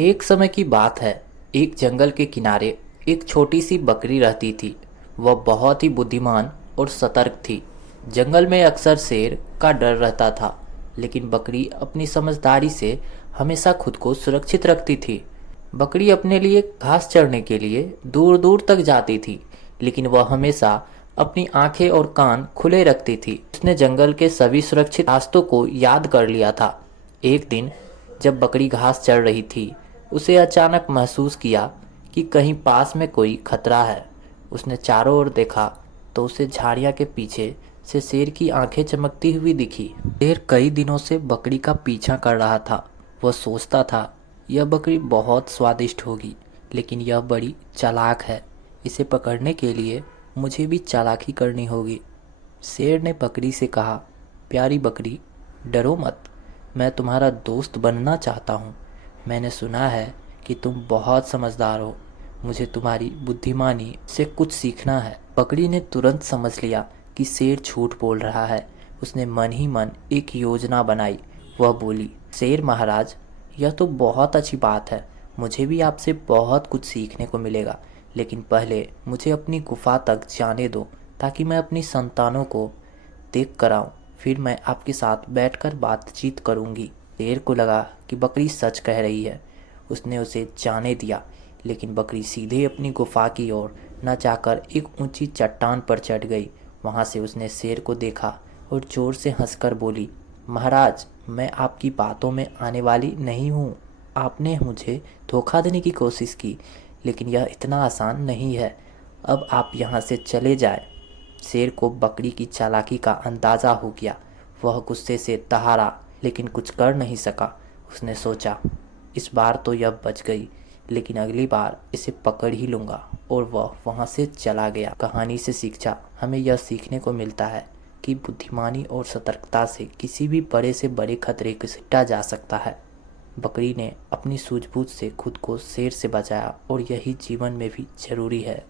एक समय की बात है। एक जंगल के किनारे एक छोटी सी बकरी रहती थी। वह बहुत ही बुद्धिमान और सतर्क थी। जंगल में अक्सर शेर का डर रहता था, लेकिन बकरी अपनी समझदारी से हमेशा खुद को सुरक्षित रखती थी। बकरी अपने लिए घास चरने के लिए दूर दूर तक जाती थी, लेकिन वह हमेशा अपनी आंखें और कान खुले रखती थी। उसने जंगल के सभी सुरक्षित रास्तों को याद कर लिया था। एक दिन जब बकरी घास चर रही थी, उसे अचानक महसूस किया कि कहीं पास में कोई खतरा है। उसने चारों ओर देखा तो उसे झाड़ियाँ के पीछे से शेर की आंखें चमकती हुई दिखी। शेर कई दिनों से बकरी का पीछा कर रहा था। वह सोचता था, यह बकरी बहुत स्वादिष्ट होगी, लेकिन यह बड़ी चालाक है। इसे पकड़ने के लिए मुझे भी चालाकी करनी होगी। शेर ने बकरी से कहा, प्यारी बकरी, डरो मत, मैं तुम्हारा दोस्त बनना चाहता हूँ। मैंने सुना है कि तुम बहुत समझदार हो। मुझे तुम्हारी बुद्धिमानी से कुछ सीखना है। बकरी ने तुरंत समझ लिया कि शेर झूठ बोल रहा है। उसने मन ही मन एक योजना बनाई। वह बोली, शेर महाराज, यह तो बहुत अच्छी बात है। मुझे भी आपसे बहुत कुछ सीखने को मिलेगा, लेकिन पहले मुझे अपनी गुफा तक जाने दो, ताकि मैं अपनी संतानों को देख कर आऊँ। फिर मैं आपके साथ बैठकर बातचीत करूँगी। शेर को लगा कि बकरी सच कह रही है। उसने उसे जाने दिया, लेकिन बकरी सीधे अपनी गुफा की ओर न जाकर एक ऊंची चट्टान पर चढ़ गई। वहाँ से उसने शेर को देखा और जोर से हंसकर बोली, महाराज, मैं आपकी बातों में आने वाली नहीं हूँ। आपने मुझे धोखा देने की कोशिश की, लेकिन यह इतना आसान नहीं है। अब आप यहाँ से चले जाएं। शेर को बकरी की चालाकी का अंदाज़ा हो गया। वह गुस्से से दहाड़ा, लेकिन कुछ कर नहीं सका। उसने सोचा, इस बार तो यह बच गई, लेकिन अगली बार इसे पकड़ ही लूँगा। और वह वहाँ से चला गया। कहानी से शिक्षा हमें यह सीखने को मिलता है कि बुद्धिमानी और सतर्कता से किसी भी बड़े से बड़े खतरे को निपटा जा सकता है। बकरी ने अपनी सूझबूझ से खुद को शेर से बचाया, और यही जीवन में भी जरूरी है।